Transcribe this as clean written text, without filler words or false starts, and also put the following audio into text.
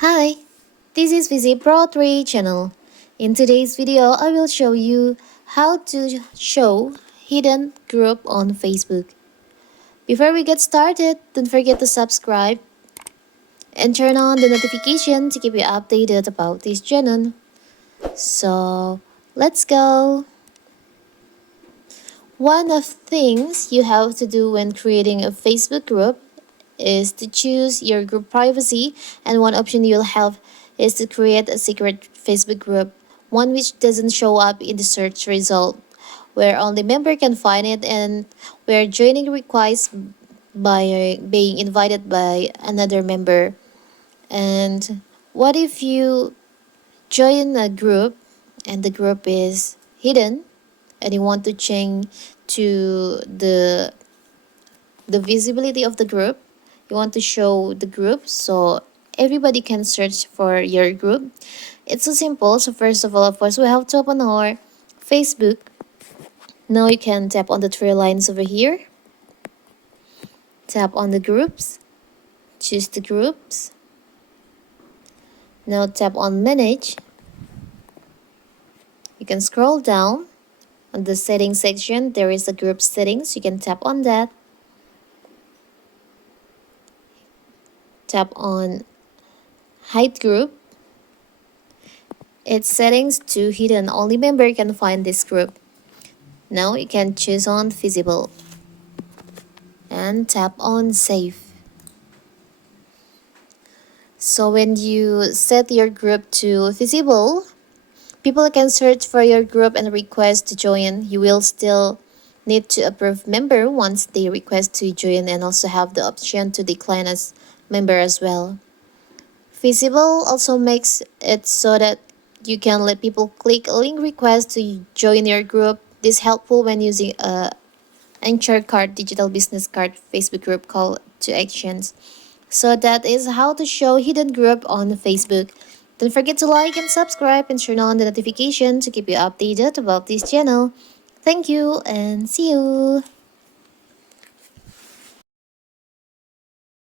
Hi, this is Visit Pro 3 channel. In today's video, I will show you how to show hidden group on Facebook. Before we get started, don't forget to subscribe and turn on the notification to keep you updated about this channel. So, let's go. One of things you have to do when creating a Facebook group is to choose your group privacy, and one option you'll have is to create a secret Facebook group, one which doesn't show up in the search result, where only member can find it and where joining requires by being invited by another member. And what if you join a group and the group is hidden and you want to change to the visibility of the group? You want to show the group so everybody can search for your group. It's so simple. So first of all, of course, we have to open our Facebook. Now you can tap on the three lines over here. Tap on the groups. Choose the groups. Now tap on manage. You can scroll down. On the settings section, there is a group settings. You can tap on that. Tap on hide group. Its settings to hidden, only member can find this group. Now you can choose on visible and tap on save. So when you set your group to visible, people can search for your group and request to join. You will still need to approve member once they request to join, and also have the option to decline as member as well. Visible also makes it so that you can let people click a link request to join your group. This is helpful when using a Anchor card digital business card Facebook group call to actions. So that is how to show hidden group on Facebook. Don't forget to like and subscribe and turn on the notification to keep you updated about this channel. Thank you and see you.